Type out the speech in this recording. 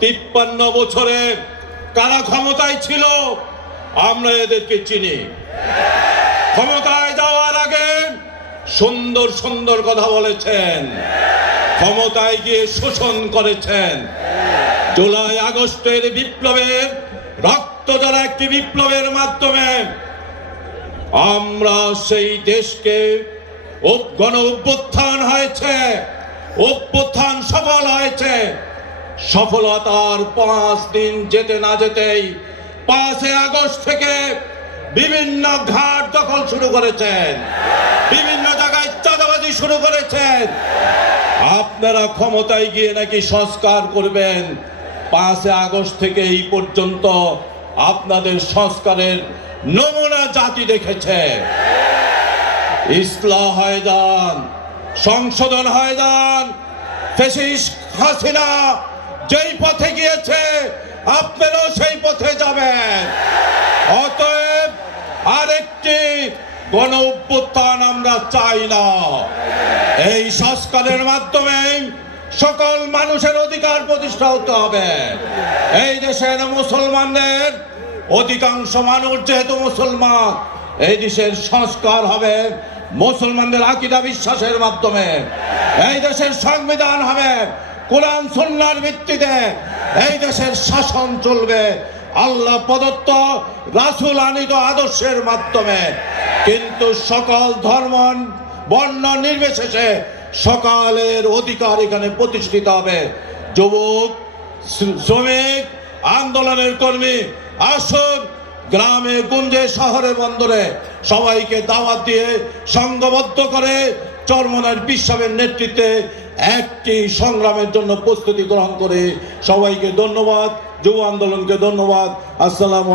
53 বছরে কারা ক্ষমতায় ছিল আমরা এদেরকে চিনি। ক্ষমতায় যাওয়ার আগে সুন্দর সুন্দর কথা বলেছেন, ক্ষমতায় গিয়ে শোষণ করেছেন। জুলাই আগস্টের বিপ্লবের রক্ত ঝরা একটি বিপ্লবের মাধ্যমে আমরা সেই দেশকে গণ অভ্যুত্থান হয়েছে, অভ্যুত্থান সফল হয়েছে। সফলতার 5 দিন যেতে না যেতেই 5 আগস্ট থেকে বিভিন্ন ঘাট দখল শুরু করেছেন, বিভিন্ন জায়গায় চাঁদাবাজি শুরু করেছেন। আপনারা ক্ষমতায় গিয়ে নাকি সংস্কার করবেন। 5 আগস্ট থেকে এই পর্যন্ত আপনাদের সংস্কারের নমুনা জাতি দেখেছে। ইসলাহ হয়ে যান, সংশোধন হয়ে যান। ফ্যাসিস্ট হাসিনা যেই পথে গিয়েছে আপনারাও সেই পথে যাবেন। অতএব আরেকটি গণ অভ্যুত্থান আমরা চাই না। এই সংস্কারের মাধ্যমে সকল মানুষের অধিকার প্রতিষ্ঠা হতে হবে। এই দেশের মুসলমানদের অধিকাংশ মানুষ যেহেতু মুসলমান, এই দেশের সংস্কার হবে মুসলমানদের আকীদা বিশ্বাসের মাধ্যমে। এই দেশের সংবিধান হবে কোরআন সুন্নাহর ভিত্তিতে। এই দেশের শাসন চলবে আল্লাহ প্রদত্ত রাসূল আনিত আদর্শের মাধ্যমে। কিন্তু সকল ধর্ম বর্ণ নির্বিশেষে সকলের অধিকার এখানে প্রতিষ্ঠিত হবে। যুবক, শ্রমিক, আন্দোলনের কর্মী, আসুন গ্রামে গঞ্জে শহরে বন্দরে সবাইকে দাওয়াত দিয়ে সংঘবদ্ধ করে চরমনার পীর সাহেবের নেতৃত্বে একটি সংগ্রামের জন্য প্রস্তুতি গ্রহণ করে সবাইকে ধন্যবাদ। যুব আন্দোলনকে ধন্যবাদ। আসসালামু